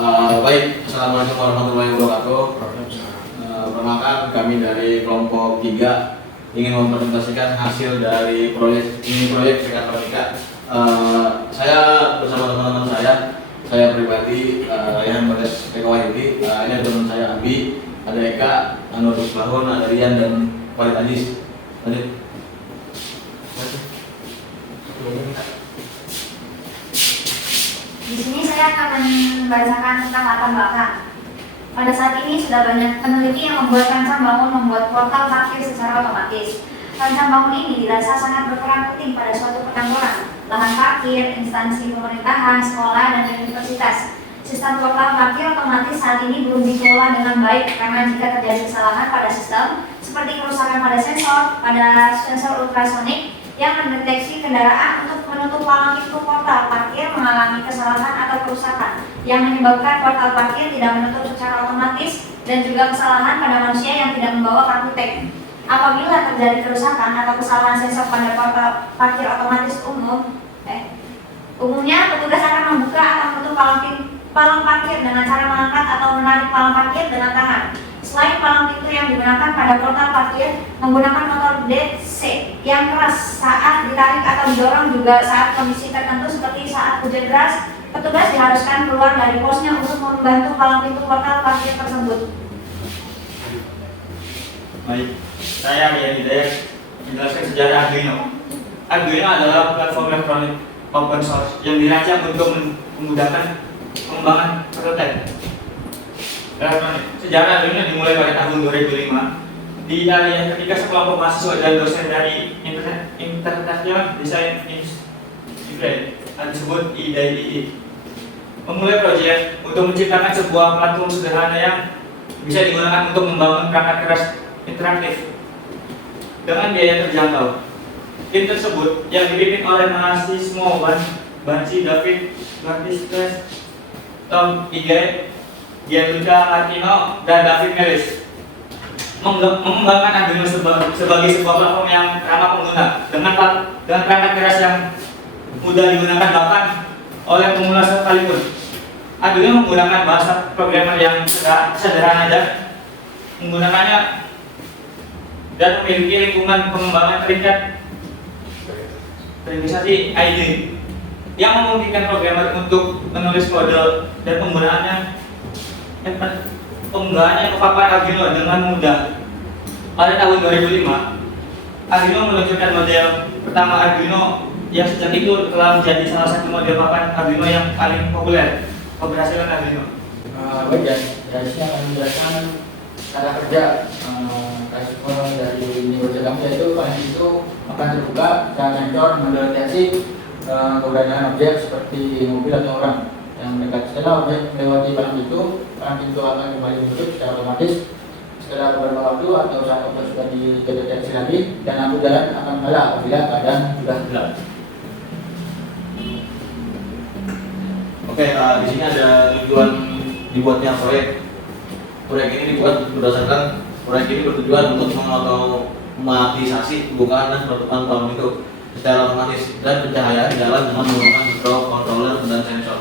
Baik, Assalamualaikum warahmatullahi wabarakatuh. Perkenalkan, kami dari kelompok 3 ingin mempresentasikan hasil dari proyek mekatronika. Saya bersama teman-teman saya pribadi, Rayhan Bagas Eka Wahyudi, ini ada teman saya Abi, ada Eka, Anur Bahun, ada Rian dan Walid Aziz. Lanjut. Di sini saya akan membacakan tentang latar belakang. Pada saat ini sudah banyak peneliti yang membuat rancang bangun membuat portal parkir secara otomatis. Rancang bangun ini dirasa sangat berperan penting pada suatu perkantoran, lahan parkir, instansi pemerintahan, sekolah, dan universitas. Sistem portal parkir otomatis saat ini belum dikelola dengan baik karena jika terjadi kesalahan pada sistem, seperti kerusakan pada sensor ultrasonik yang mendeteksi kendaraan untuk menutup palang pintu portal parkir mengalami kesalahan atau kerusakan yang menyebabkan portal parkir tidak menutup secara otomatis, dan juga kesalahan pada manusia yang tidak membawa kartu tag. Apabila terjadi kerusakan atau kesalahan sensor pada portal parkir otomatis umumnya petugas akan membuka atau menutup palang parkir dengan cara mengangkat atau menarik palang parkir dengan tangan. Selain palang pintu yang digunakan pada portal parkir, menggunakan motor DC yang keras saat ditarik atau didorong, juga saat kondisi tertentu seperti saat hujan deras, petugas diharuskan keluar dari posnya untuk membantu palang pintu portal parkir tersebut. Baik, saya Rian Hidayat menjelaskan sejarah Arduino. Arduino adalah platform elektronik open source yang dirancang untuk memudahkan pengembangan prototipe elektronik. Sejarah Arduino dimulai pada tahun 2005 di Italia ketika sekelompok mahasiswa dan dosen dari International Design Institute disebut IDII memulai proyek untuk menciptakan sebuah platform sederhana yang bisa digunakan untuk membangun perangkat keras interaktif dengan biaya terjangkau. Tim tersebut yang dipimpin oleh mahasiswa Bansi David Baptiste, Tom Igay, Gianluca Martino, dan David Melis mengembangkan Arduino sebagai sebuah platform yang ramah pengguna dengan perangkat keras yang mudah digunakan bahkan oleh pemula sekalipun. Arduino menggunakan bahasa programmer yang sederhana dan menggunakannya dan memiliki lingkungan pengembangan terikat terorganisasi ID yang memungkinkan programmer untuk menulis kode dan penggunaannya ke papan Arduino dengan mudah. Pada tahun 2005, Arduino meluncurkan model pertama Arduino yang sejak itu telah menjadi salah satu model papan Arduino yang paling populer. Keberhasilan Arduino. Baik, dari sini akan menjelaskan cara kerja dari Universitas kami, yaitu paling itu akan terbuka dan sensor mendeteksi keberadaan objek seperti mobil atau orang yang mendekat. Setelah objek melewati palang pintu akan kembali ditutup secara otomatis setelah beberapa waktu atau saat objek sudah dideteksi lagi, dan lampu jalan akan menyala apabila keadaan sudah gelap. Oke, di sini ada tujuan dibuatnya proyek. Proyek ini dibuat berdasarkan bertujuan untuk mengotomatisasi pembukaan dan penutupan palang pintu secara otomatis dan pencahayaan jalan dengan menggunakan microcontroller dan sensor.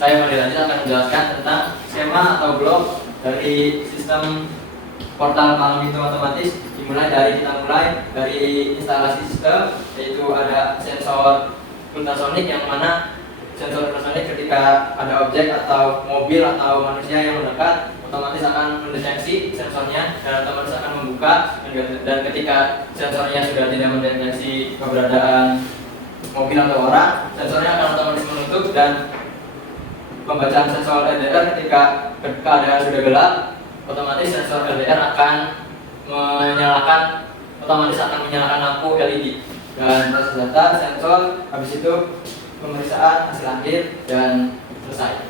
Saya lanjut akan menjelaskan tentang skema atau blok dari sistem portal palang pintu otomatis. Kita mulai dari instalasi sistem, yaitu ada sensor ultrasonik, yang mana sensor ultrasonik ketika ada objek atau mobil atau manusia yang mendekat otomatis akan mendeteksi sensornya dan otomatis akan membuka, dan ketika sensornya sudah tidak mendeteksi keberadaan mobil atau orang, sensornya akan otomatis menutup, dan pembacaan sensor LDR ketika keadaan sudah gelap, otomatis sensor LDR akan menyalakan lampu LED, dan proses data sensor habis itu pemeriksaan hasil akhir dan selesai.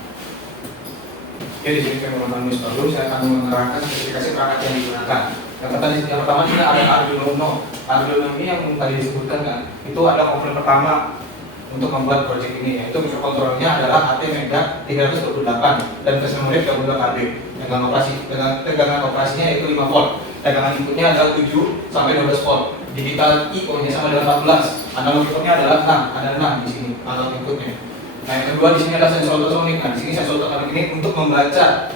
Oke, di sini saya menggunakan baru, saya akan menerangkan spesifikasi perangkat yang digunakan. Yang pertama kita ada Arduino Uno. Arduino ini yang tadi disebutkan kan, itu ada komponen pertama untuk membuat proyek ini, yaitu mikrokontrolernya adalah AT-Mega328 dan test memori 32 KB dengan tegangan operasinya yaitu 5 volt. Tegangan inputnya adalah 7 sampai 12 volt. Digital I pokoknya sama dengan 14. Analog inputnya adalah 6, ada 6 di sini analog inputnya. Nah yang kedua di sini ada sensor ultrasonik. Nah di sini sensor ultrasonik ini untuk membaca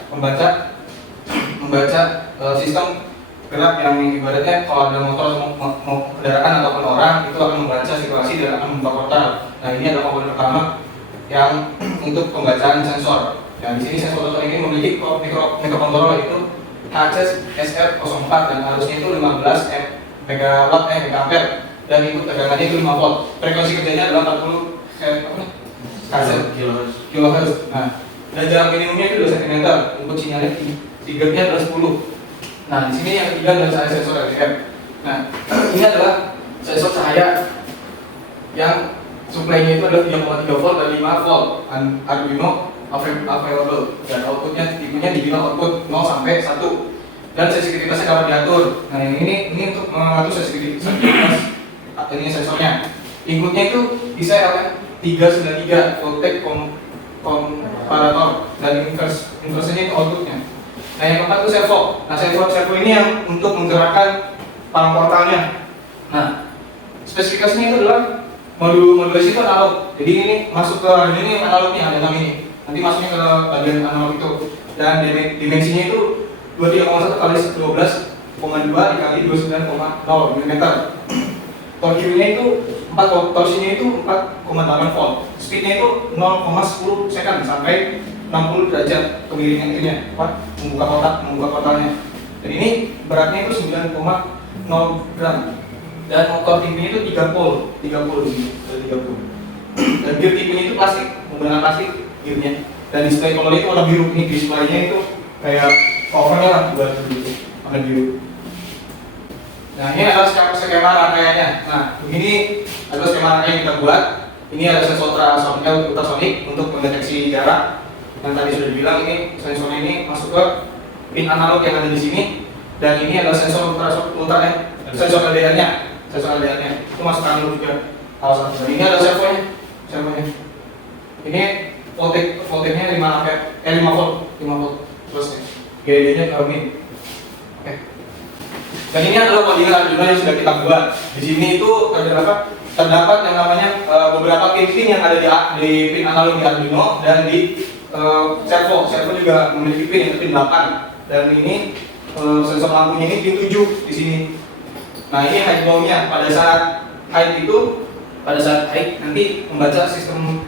sistem gerak yang ibaratnya kalau ada motor mau kendaraan ataupun orang itu akan membaca situasi dan akan membuka portal. Nah ini adalah komponen pertama yang untuk pembacaan sensor. Nah di sini sensor ultrasonik ini memiliki mikrokontroller itu HCS-SR04 dan arusnya itu 15 megawatt dan input tegangannya itu 5 volt. Frekuensi kerjanya adalah 40 kHz. Nah, dan jarak minimumnya itu 2 cm. Input sinyalnya triggernya adalah 10. Nah, di sini yang ketiga adalah sensor LDR. Nah, ini adalah sensor cahaya yang suplainya itu adalah 3,3 volt dan 5 volt Arduino available dan outputnya tipenya dibilang output 0 sampai 1 dan sensitivitasnya dapat diatur. Nah, yang ini untuk mengatur sensitivitas ini sensornya. Inputnya itu bisa LM393 voltage komparator dan inversinya itu outputnya. Nah yang keempat itu servo. Nah servo ini yang untuk menggerakkan palang portalnya. Nah spesifikasinya itu adalah modulasi itu analog. Jadi ini masuk ke ini analognya ada 6 ini. Nanti masuknya ke bagian analog itu. Dan dimensinya itu 23,1 kali 12,2 dikali 29,0 mm. Torsinya itu 4,8 volt. Speednya itu 0,10 second sampai 60 derajat kemiringan itunya, membuka portalnya. Dan ini beratnya itu 9,0 gram. Dan motor tipenya itu 30 di sini, 30. Dan gear tipenya itu plastik, menggunakan plastik gearnya. Dan display colornya itu warna biru. Ini displaynya itu kayak covernya lah, warna biru. Nah ini adalah skema rangkaiannya. Nah begini adalah skema rangkaian yang kita buat. Ini ada sensor ultrasonik untuk mendeteksi jarak. Yang tadi sudah dibilang ini sensor ini masuk ke pin analog yang ada di sini. Dan ini adalah sensor sensor LDR-nya. Sensor LDR-nya itu masuk analog juga. Dan ini ada servonya. Ini voltage-nya 5 volt terusnya. GD-nya kalau ini. Oke. Dan ini adalah codingan Arduino yang sudah kita buat. Di sini itu terdapat yang namanya beberapa pin yang ada di pin analog di Arduino dan di servo. Servo juga memiliki pin yang pin 8. Dan ini sensor lampunya ini pin 7 di sini. Nah ini height mount-nya pada saat height nanti membaca sistem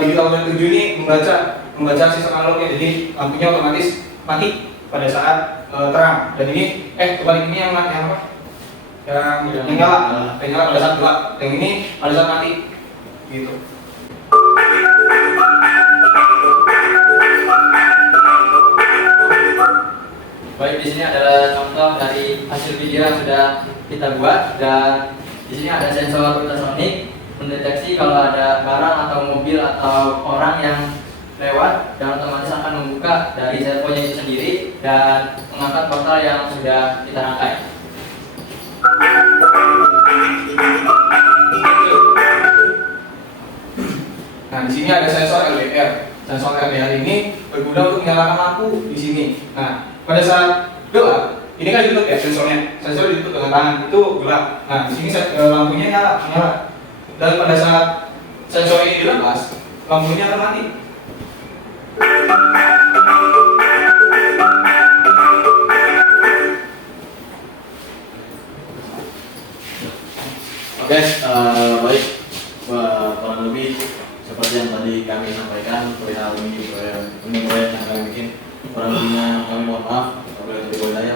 digital 7 ini membaca sistem analognya. Jadi lampunya otomatis mati pada saat terang. Dan ini kebalik ini yang apa? Yang nyala pada saat gelap. Yang ini pada saat mati. Gitu. Baik, di sini adalah contoh dari hasil video yang sudah kita buat, dan di sini ada sensor ultrasonik mendeteksi kalau ada barang atau mobil atau orang yang lewat, dan otomatis akan membuka dari servonya itu sendiri dan mengangkat portal yang sudah kita rangkai. Nah di sini ada sensor LDR. Sensor LDR ini berguna untuk menyalakan lampu di sini. Nah pada saat gelap, ini kan ditutup ya sensornya. Sensor ditutup dengan tangan itu gelap. Nah di sini lampunya nyala. Dan pada saat sensor ini dilepas, lampunya akan mati. Oke, baik. Kurang lebih seperti yang tadi kami sampaikan perihal ini proyek yang kami bikin. Kurang lebihnya kami mohon maaf. Apabila tidak boleh